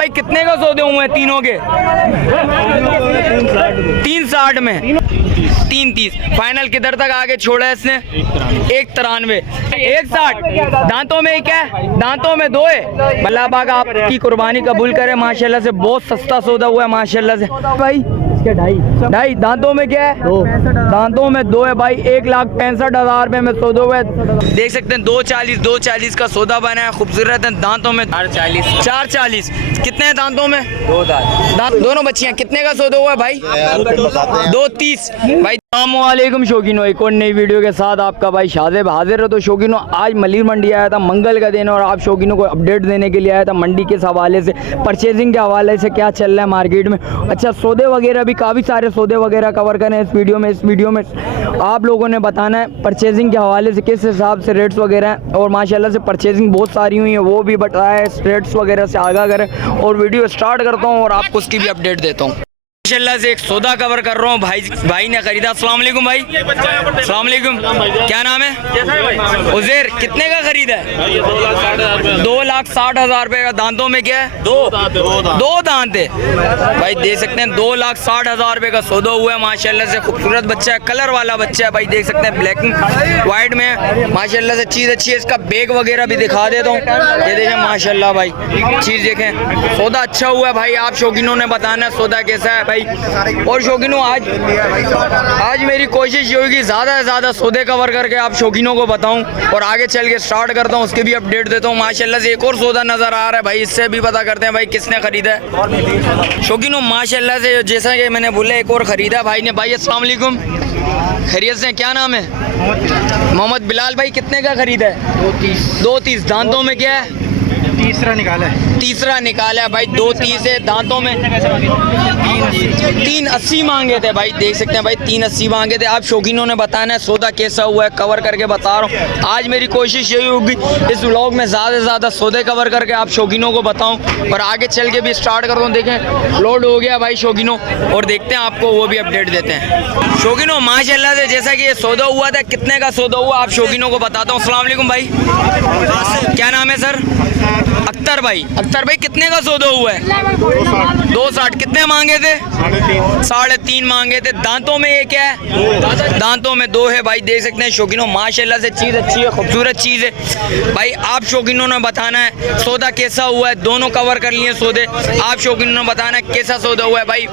भाई कितने का सौदे हुए हैं तीनों के? 360 में 330। फाइनल किधर तक आगे छोड़ा है इसने? 193 160। दांतों में क्या है? दांतों में 2 है। अल्लाह पाक आपकी कुर्बानी कबूल करे। माशाल्लाह से बहुत सस्ता सौदा हुआ है माशाल्लाह से भाई। इसके ढाई दांतों में क्या है? 2 दांतों में 2 है भाई। 1,65,000 रुपए में सौदा हुआ है। देख सकते हैं 240 का सौदा बना है। खूबसूरत है। दांतों में 440। कितने हैं दांतों में? 2 दांत। दोनों बच्चियां। कितने का सौदा हुआ है भाई? 230 भाई। अस्सलामुअलैकुम शौकीनो, एक और नई वीडियो के साथ आपका भाई शाज़ेब हाजिर है। तो शौकीनो आज मलिर मंडी आया था, मंगल का दिन, और आप शौकीनों को अपडेट देने के लिए आया था मंडी के हवाले से, परचेजिंग के हवाले से क्या चल रहा है मार्केट में। अच्छा सौदे वगैरह भी काफ़ी सारे सौदे वगैरह कवर करें इस वीडियो में। इस वीडियो में आप लोगों ने बताना है परचेजिंग के हवाले से किस हिसाब से रेट्स वगैरह हैं, और माशाल्लाह से परचेजिंग बहुत सारी हुई है वो भी बताए, रेट्स वगैरह से आगाह करें। और वीडियो स्टार्ट करता हूँ और आपको उसकी भी अपडेट देता हूँ। माशाल्लाह से एक सौदा कवर कर रहा हूँ। भाई ने खरीदा। अस्सलाम वालेकुम भाई। अस्सलाम वालेकुम। क्या नाम है? उज़ैर। कितने का खरीदा है? 2,60,000 रुपए का। दांतों में क्या है? 2 दांत है भाई। देख सकते हैं 2,60,000 रुपए का सौदा हुआ है। माशाल्लाह से खूबसूरत बच्चा है, कलर वाला बच्चा है भाई। देख सकते हैं ब्लैक एंड वाइट में माशाल्लाह से चीज़ अच्छी है। इसका बैग वगैरह भी दिखा देता हूँ। ये देखें माशाल्लाह भाई, चीज़ देखें। सौदा अच्छा हुआ है भाई। आप शौकीनों ने बताना है सौदा कैसा है भाई। और शौकीनों आज मेरी कोशिश ये होगी ज़्यादा से ज़्यादा सौदे कवर करके आप शौकीनों को बताऊं, और आगे चल के स्टार्ट करता हूं, उसके भी अपडेट देता हूं। माशाल्लाह से एक और सौदा नज़र आ रहा है भाई, इससे भी पता करते हैं भाई किसने ख़रीदा है। शौकीनों माशाल्लाह से जैसा कि मैंने बोला एक और ख़रीदा भाई ने। भाई अस्सलाम वालेकुम, खैरियत से? क्या नाम है? मोहम्मद बिलाल भाई। कितने का ख़रीदा है? 230। दांतों में क्या है? तीसरा निकाला है भाई। 230 है। दांतों में 380 मांगे थे भाई। देख सकते हैं भाई 380 मांगे थे। आप शौकीनों ने बताना है सौदा कैसा हुआ है, कवर करके बता रहा हूँ। आज मेरी कोशिश यही होगी इस व्लॉग में ज़्यादा से ज़्यादा सौदे कवर करके आप शौकीनों को बताऊँ, और आगे चल के भी स्टार्ट करता हूँ। देखें लोड हो गया भाई शौकीनों, और देखते हैं आपको वो भी अपडेट देते हैं। शौकीनों माशाल्लाह से जैसा कि ये सौदा हुआ था, कितने का सौदा हुआ आप शौकीनों को बताता हूँ। अस्सलाम वालेकुम भाई। क्या नाम है सर? अख्तर भाई। अख्तर भाई कितने का सौदा हुआ है? 260। कितने मांगे थे? 3.5 मांगे थे। दांतों में ये क्या है? दांतों में 2 है भाई। देख सकते हैं शौकीनों माशाल्लाह से चीज़ अच्छी है, खूबसूरत चीज़ है भाई। आप शौकीनों ने बताना है सौदा कैसा हुआ है। दोनों कवर कर लिए सौदे। आप शौकीनों ने बताना है कैसा सौदा हुआ है भाई।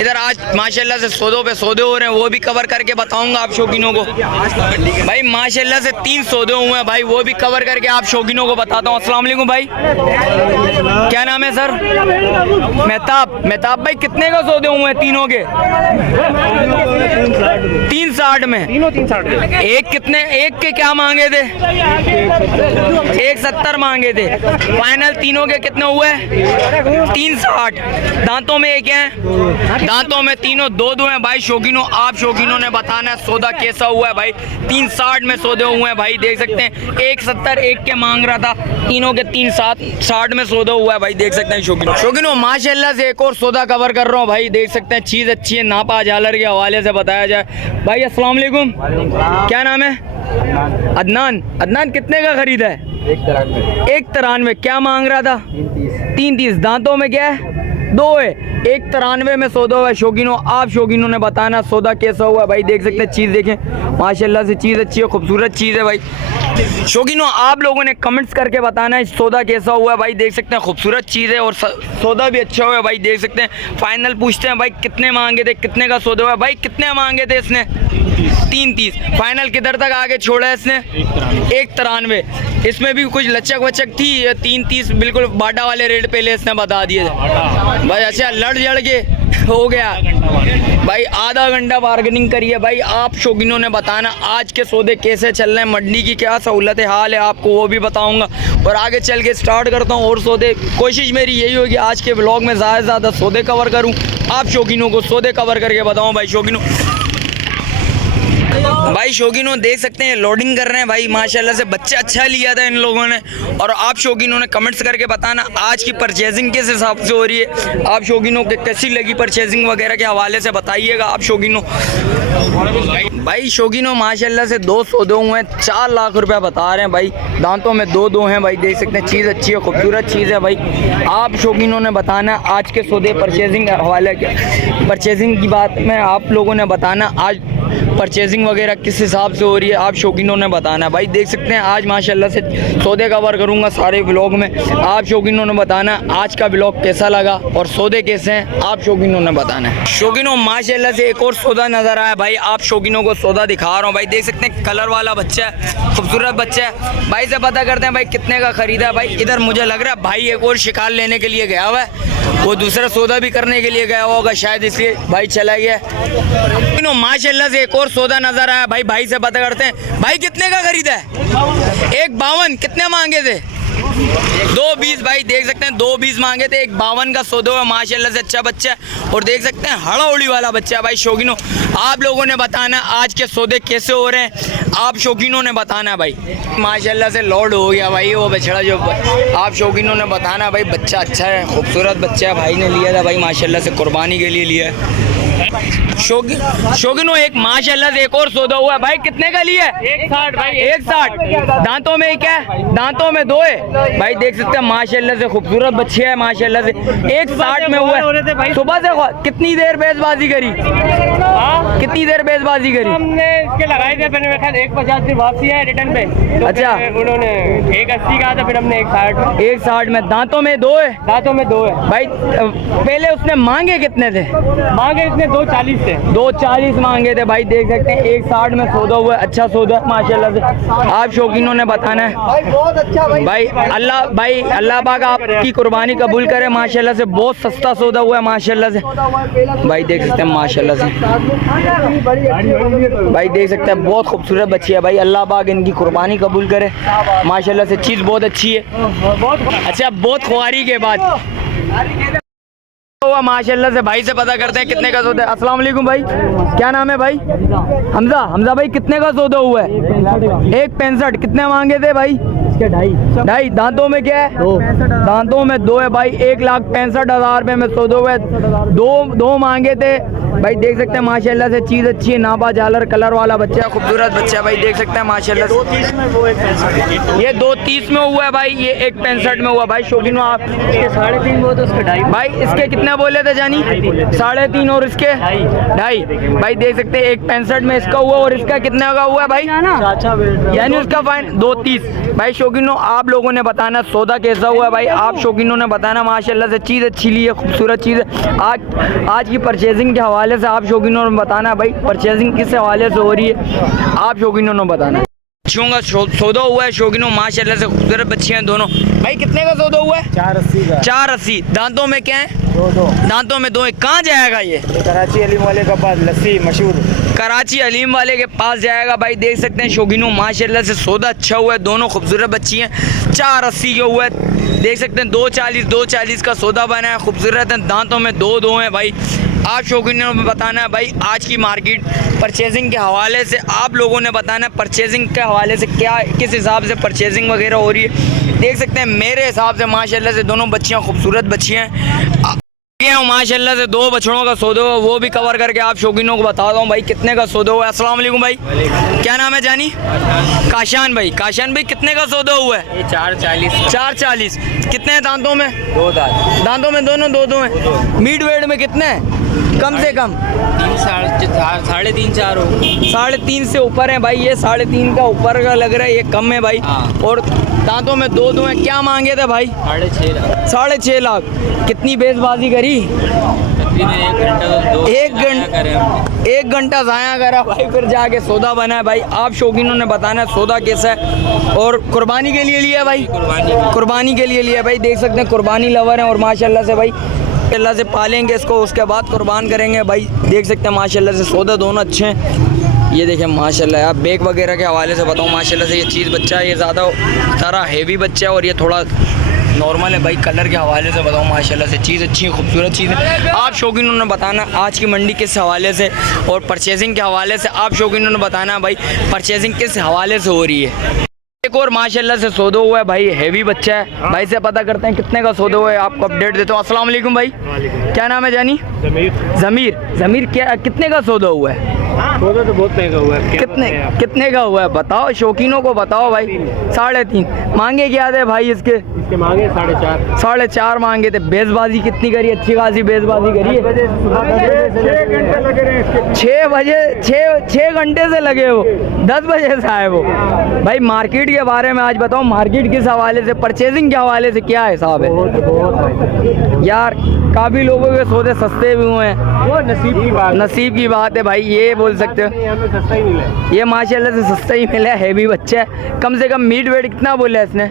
इधर आज माशाल्लाह से सौदों पे सौदे हो रहे हैं, वो भी कवर करके बताऊँगा आप शौकीनों को भाई। माशाल्लाह से 3 सौदे हुए हैं भाई, वो भी कवर करके आप शौकीनों को बताता हूँ। अस्सलाम वालेकुम भाई। क्या नाम है सर? मेहताब भाई। कितने का सौदे हुए हैं तीनों के? 360 में। एक कितने? एक के क्या मांगे थे? 170 मांगे थे। फाइनल तीनों के कितने हुए? 360। दांतों में एक है? दांतों में तीनों 2 हैं भाई। शौकीनों आप शौकीनों ने बताना है सौदा कैसा हुआ है भाई। 360 में सौदे हुए हैं भाई। देख सकते हैं 170 एक के मांग रहा था, तीनों के 360 में सौदा हुआ है भाई। देख सकते हैं शौकीनों माशाल्लाह से एक और सौदा कवर कर रहा हूँ भाई। देख सकते हैं चीज़ अच्छी है। नापा झालर के हवाले से बताया जाए भाई। अस्सलाम वालेकुम। क्या नाम है? अदनान। कितने का खरीदा है? 193। क्या मांग रहा था? 330। दांतों में क्या है? 2 है। 193 में सौदा हुआ है। शौकीनों आप शौकीनों ने बताना सौदा कैसा हुआ है भाई। देख सकते हैं चीज़ देखें माशाल्लाह से चीज़ अच्छी है, खूबसूरत चीज़ है भाई। शौकीनों आप लोगों ने कमेंट्स करके बताना है सौदा कैसा हुआ है भाई। देख सकते हैं खूबसूरत चीज़ है, और सौदा भी अच्छा हुआ है भाई। देख सकते हैं फाइनल पूछते हैं भाई कितने मांगे थे, कितने का सौदा हुआ है भाई। कितने मांगे थे इसने? 330। फाइनल किधर तक आगे छोड़ा है इसने? 193। इसमें भी कुछ लचक वचक थी। 330 बिल्कुल बाटा वाले रेट पहले इसने बता दिए थे भाई। अच्छा लड़ जड़ के हो गया भाई। आधा घंटा बार्गेनिंग करिए भाई। आप शौकीनों ने बताना आज के सौदे कैसे चल रहे हैं, मंडी की क्या सहूलत हाल है, आपको वो भी बताऊंगा, और आगे चल के स्टार्ट करता हूँ और सौदे। कोशिश मेरी यही होगी आज के ब्लॉग में ज़्यादा से ज़्यादा सौदे कवर करूँ, आप शौकीनों को सौदे कवर करके बताऊँ भाई। शौकीनों देख सकते हैं लोडिंग कर रहे हैं भाई। माशाल्लाह से बच्चा अच्छा लिया था इन लोगों ने, और आप शौकीनों ने कमेंट्स करके बताना आज की परचेजिंग किस हिसाब से हो रही है। आप शौकीनों के कैसी लगी परचेजिंग वगैरह के हवाले से बताइएगा आप शौकीनों भाई शौकीनों माशाल्लाह से 2 सौदे हुए हैं, 4 लाख रुपए बता रहे हैं भाई। दांतों में 2 हैं भाई, देख सकते हैं। चीज़ अच्छी है, खूबसूरत चीज़ है भाई। आप शौकीनों ने बताना आज के सौदे परचेजिंग हवाले के, परचेजिंग की बात में आप लोगों ने बताना आज परचेजिंग वगैरह किस हिसाब से हो रही है, आप शौकीनों ने बताना भाई। देख सकते हैं आज माशाल्लाह से सौदे कवर करूँगा सारे व्लॉग में। आप शौकीनों ने बताना आज का व्लॉग कैसा लगा और सौदे कैसे हैं, आप शौकीनों ने बताना है। शौकीनों माशाल्लाह से एक और सौदा नज़र आया भाई, आप शौकीनों को सौदा दिखा रहा हूँ भाई। देख सकते हैं कलर वाला बच्चा है, खूबसूरत बच्चा है भाई। से पता करते हैं भाई कितने का खरीदा है भाई। इधर मुझे लग रहा है भाई एक और शिकार लेने के लिए गया हुआ है, वो दूसरा सौदा भी करने के लिए गया होगा शायद, इसलिए भाई चला गया। माशाल्लाह से एक और सौदा नजर आया भाई। भाई से पता करते हैं भाई कितने का खरीदा है। 1,52 कितने मांगे थे? 2,20 भाई। देख सकते हैं 2,20 मांगे थे, 1,52 का सौदा है। माशाल्लाह से अच्छा बच्चा है और देख सकते हैं हड़ा उड़ी वाला बच्चा है भाई। शौकीनों आप लोगों ने बताना आज के सौदे कैसे हो रहे हैं, आप शौकीनों ने बताना भाई। माशाल्लाह से लोड हो गया भाई वो बछड़ा जो, आप शौकीनों ने बताना भाई। बच्चा अच्छा है, खूबसूरत बच्चा है, भाई ने लिया था भाई माशाल्लाह से, कुर्बानी के लिए लिया है। शौकीनों एक माशाल्लाह से एक और सौदा हुआ है भाई। कितने का लिया है? 1,60 भाई। 1,60। दांतों में क्या है? दांतों में 2 है भाई। देख सकते हैं माशाल्लाह से खूबसूरत बच्चे है माशाल्लाह से। 1,60 में हुआ है। सुबह से कितनी देर बेजबाजी करी? कितनी देर बेजबाजी करी? हमने इसके लगाए थे, मैंने देखा 1,50 से वापसी है रिटर्न पे। तो अच्छा, उन्होंने 1,80 कहा था, फिर हमने 1,60। 1,60 में दांतों में 2 है। दांतों में 2 है भाई पहले उसने मांगे कितने थे? मांगे इसने 2,40 थे। 2,40 मांगे थे भाई। देख सकते हैं 1,60 में सौदा हुआ है, अच्छा सौदा है माशाल्लाह से। आप शौकीनों ने बताना है भाई। अल्लाह पाक आपकी कुर्बानी कबूल करे माशाल्लाह से। बहुत सस्ता सौदा हुआ है माशाल्लाह से भाई। देख सकते हैं माशाल्लाह से भाई, देख सकते हैं बहुत खूबसूरत बच्ची है भाई। अल्लाह पाक इनकी कुर्बानी कबूल करे माशाल्लाह से। चीज़ बहुत अच्छी है। अच्छा, बहुत खुआरी के बाद हुआ माशाल्लाह से। भाई से पता करते हैं कितने का सौदा है। अस्सलाम वालेकुम भाई, क्या नाम है भाई? हमजा भाई कितने का सौदा हुआ है? 1,65। कितने मांगे थे भाई? इसके 2.5। दांतों में क्या है? दांतों में 2 है भाई। 1,65,000 रुपये में सौदा हुआ है। दो मांगे थे भाई। देख सकते हैं माशाल्लाह से चीज़ अच्छी है, नापा झालर कलर वाला बच्चा, खूबसूरत बच्चा है भाई। देख सकते हैं माशाल्लाह से। 2,30 में वो 1,65। ये 2,30 में हुआ है भाई, ये 1,65 में हुआ भाई। शौकीनों आप 3.5 वो तो उसके 2.5 भाई। इसके कितने बोले थे जानी? 3.5 और इसके 2.5 भाई। देख सकते हैं 1,65 में इसका हुआ और इसका कितने का हुआ है भाई? यानी उसका फाइन 2,30 भाई। शौकीनों आप लोगों ने बताना सौदा कैसा हुआ है भाई। आप शौकीनों ने बताना माशाल्लाह से। चीज़ अच्छी ली है, खूबसूरत चीज़ है। आज की परचेजिंग के हवाले से आप शौकीनों ने बताना भाई, परचेजिंग किस हवाले से हो रही है, आप शौकीनों ने बताना। बच्चियों का सौदा हुआ है शौकीनों माशाल्लाह से, खूबसूरत बच्चियाँ हैं दोनों भाई। कितने का सौदा हुआ है? 4,80 का। 4,80। दांतों में क्या है? 2 दांतों में 2 है। कहाँ जाएगा ये? कराची अलीम वाले का पास लस्सी मशहूर। कराची अलीम वाले के पास जाएगा भाई। देख सकते हैं शौकीनों माशाल्लाह से सौदा अच्छा हुआ है। दोनों खूबसूरत बच्ची हैं। 4,80 के हुआ है। देख सकते हैं 2,40 का सौदा बना है, खूबसूरत है। दांतों में 2 हैं भाई। आप शौकीनों में बताना है भाई आज की मार्केट परचेजिंग के हवाले से। आप लोगों ने बताना है परचेजिंग के हवाले से क्या किस हिसाब से परचेजिंग वगैरह हो रही है। देख सकते हैं मेरे हिसाब से माशाल्लाह से दोनों बच्चियाँ खूबसूरत बच्चियाँ हैं माशाल्लाह से। 2 बछड़ों का सौदा हुआ, वो भी कवर करके आप शौकीनों को बता दूँ भाई कितने का सौदा हुआ है। अस्सलाम वालेकुम भाई, क्या नाम है जानी? काशान भाई। काशान भाई कितने का सौदा हुआ है? 4,40। 4,40। कितने हैं दांतों में? 2 दांत। दांतों में दोनों 2 हैं। मीट वेट में कितने हैं? कम से कम 3.5 4 हो। 3.5 से ऊपर है भाई। ये 3.5 का ऊपर का लग रहा है, ये कम है भाई। और दांतों में 2 हैं। क्या मांगे थे भाई? 6.5 लाख। 6.5 लाख। कितनी बेजबाजी करी? एक घंटा ज़ाया करा भाई, फिर जाके सौदा बना है भाई। आप शौकीनों ने बताना है सौदा कैसा है। और कुर्बानी के लिए लिया भाई? कुर्बानी के लिए लिया भाई। देख सकते हैं कुर्बानी लवर हैं और माशाल्लाह से भाई अल्लाह से पालेंगे इसको, उसके बाद कुर्बान करेंगे भाई। देख सकते हैं माशाल्लाह से सौदा दोनों अच्छे हैं। ये देखें माशाल्लाह। आप बेक वगैरह के हवाले से बताऊँ माशाल्लाह से ये चीज़ बच्चा है, ये ज़्यादा सारा हेवी बच्चा है और ये थोड़ा नॉर्मल है भाई। कलर के हवाले से बताऊँ माशाल्लाह से चीज़ अच्छी है, खूबसूरत चीज़ है। आप शौकीनों ने बताना आज की मंडी किस हवाले से और परचेजिंग के हवाले से आप शौकीनों ने बताना भाई परचेजिंग किस हवाले से हो रही है। एक और माशाल्लाह से सौदा हुआ है भाई, हैवी बच्चा है। भाई से पता करते हैं कितने का सौदा हुआ है, आपको अपडेट देता हूँ। अस्सलाम वालेकुम भाई, क्या नाम है जानी? ज़मीर क्या कितने का सौदा हुआ है? सौदा तो बहुत महंगा हुआ है। कितने का हुआ है बताओ, शौकीनों को बताओ भाई। 3.5 मांगे क्या थे भाई इसके? इसके मांगे 4.5। 4.5 मांगे थे। बेजबाजी कितनी करी? अच्छी खासी बेजबाजी करी है। 6 बजे 6 घंटे से लगे वो, 10 बजे से आए वो। भाई मार्केट के बारे में आज बताओ, मार्केट किस हवाले से, परचेजिंग के हवाले से क्या हिसाब है यार? काफ़ी लोगों के सौदे सस्ते भी हुए हैं, वो नसीब की बात है भाई, ये बोल सकते हो। हमें सस्ता ही मिला है। ये माशाल्लाह से सस्ता ही मिला है, हैवी बच्चा है। कम से कम मीट वेट कितना बोला है इसने?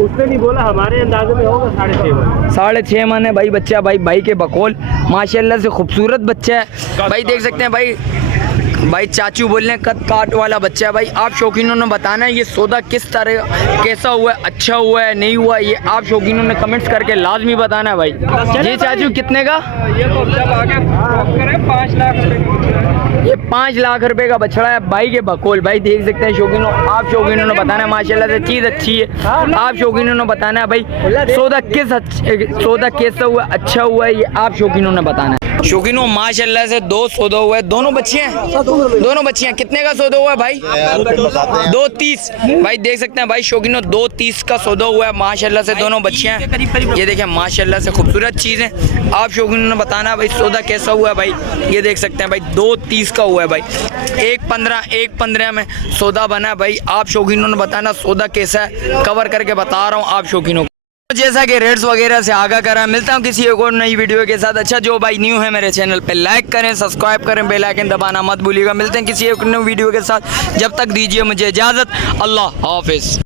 उसने नहीं बोला, हमारे अंदाजे में होगा 6.5। 6.5 माने भाई बच्चा, भाई के बकौल माशाल्लाह से खूबसूरत बच्चा है भाई। देख सकते हैं भाई चाचू बोल रहे हैं कद काट वाला बच्चा है भाई। आप शौकीनों ने बताना है ये सौदा किस तरह कैसा हुआ है, अच्छा हुआ है नहीं हुआ, ये आप शौकीनों ने कमेंट्स करके लाजमी बताना है भाई। जी चाचू कितने का? ये तो जब आगे 5 लाख। ये 5 लाख रुपए का बछड़ा है भाई के बकौल। भाई देख सकते हैं शौकीनों, आप शौकीनों ने बताना है माशाल्लाह से चीज़ अच्छी है। आप शौकीनों ने बताना है भाई सौदा कैसा हुआ, अच्छा हुआ है, ये आप शौकीनों ने बताना है। शौकीनों माशाल्लाह से 2 सौदा हुआ है, दोनों बच्चियां कितने का सौदा हुआ है भाई? 2.30 भाई देख सकते हैं भाई शौकीनों, 2.30 का सौदा हुआ है माशाल्लाह से, दोनों बच्चियां। ये देखें माशाल्लाह से खूबसूरत चीज़ है। आप शौकीनों ने बताना है भाई सौदा कैसा हुआ है भाई। ये देख सकते हैं भाई 2.30 का हुआ है भाई। 1.15 में सौदा बना है भाई। आप शौकीनों ने बताना सौदा कैसा है, कवर करके बता रहा हूँ आप शौकीनों को। जैसा कि रेट्स वगैरह से आगाह करा, मिलता हूँ किसी एक और नई वीडियो के साथ। अच्छा जो भाई न्यू है मेरे चैनल पे लाइक करें, सब्सक्राइब करें, बेल आइकन दबाना मत भूलिएगा। मिलते हैं किसी एक नई वीडियो के साथ, जब तक दीजिए मुझे इजाज़त। अल्लाह हाफिज़।